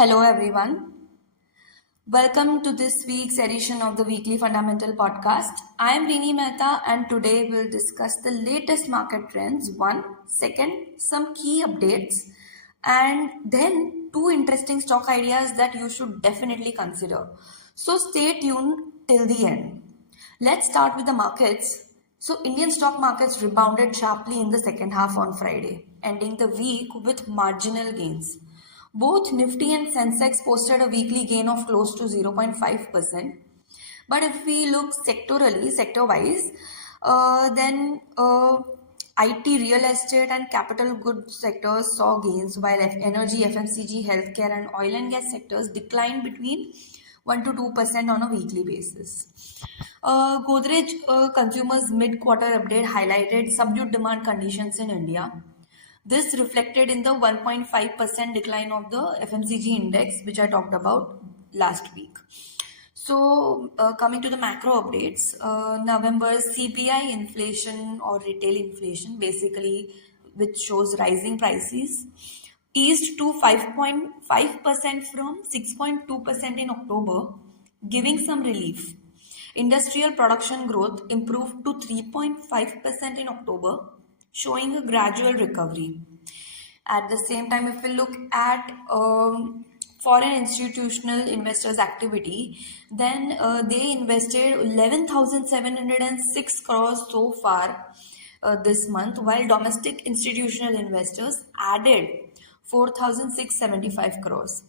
Hello, everyone. Welcome to this week's edition of the Weekly Fundamental Podcast. I am Rini Mehta, and today we'll discuss the latest market trends. One, second, some key updates, and then two interesting stock ideas that you should definitely consider. So, stay tuned till the end. Let's start with the markets. So, Indian stock markets rebounded sharply in the second half on Friday, ending the week with marginal gains. Both Nifty and Sensex posted a weekly gain of close to 0.5%. But if we look sectorally, sector-wise, then IT, real estate, and capital goods sectors saw gains, while energy, FMCG, healthcare, and oil and gas sectors declined between 1 to 2% on a weekly basis. Godrej Consumer's mid-quarter update highlighted subdued demand conditions in India. This reflected in the 1.5% decline of the FMCG index, which I talked about last week. So, coming to the macro updates, November's CPI inflation or retail inflation, basically, which shows rising prices, eased to 5.5% from 6.2% in October, giving some relief. Industrial production growth improved to 3.5% in October, showing a gradual recovery. At the same time, if we look at foreign institutional investors' activity, then they invested 11,706 crores so far this month, while domestic institutional investors added 4,675 crores.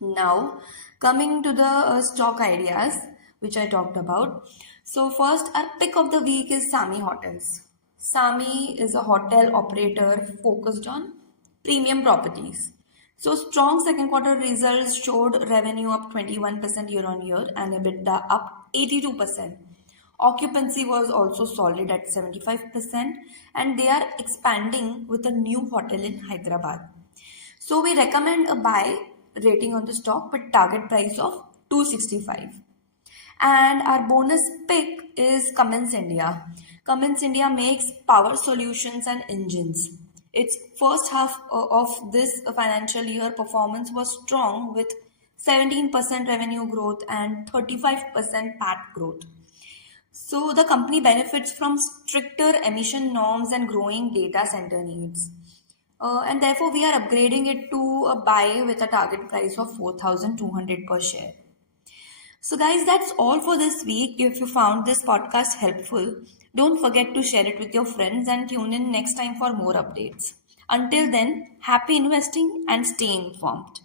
Now, coming to the stock ideas, which I talked about. So, first, our pick of the week is Sami Hotels. Sami is a hotel operator focused on premium properties. So, strong second quarter results showed revenue up 21% year on year and EBITDA up 82%. Occupancy was also solid at 75%, and they are expanding with a new hotel in Hyderabad. So we recommend a buy rating on the stock with target price of 265. And our bonus pick is Cummins India. Cummins India makes power solutions and engines. Its first half of this financial year performance was strong with 17% revenue growth and 35% PAT growth. So the company benefits from stricter emission norms and growing data center needs. And therefore, we are upgrading it to a buy with a target price of 4,200 per share. So, guys, that's all for this week. If you found this podcast helpful, don't forget to share it with your friends and tune in next time for more updates. Until then, happy investing and stay informed.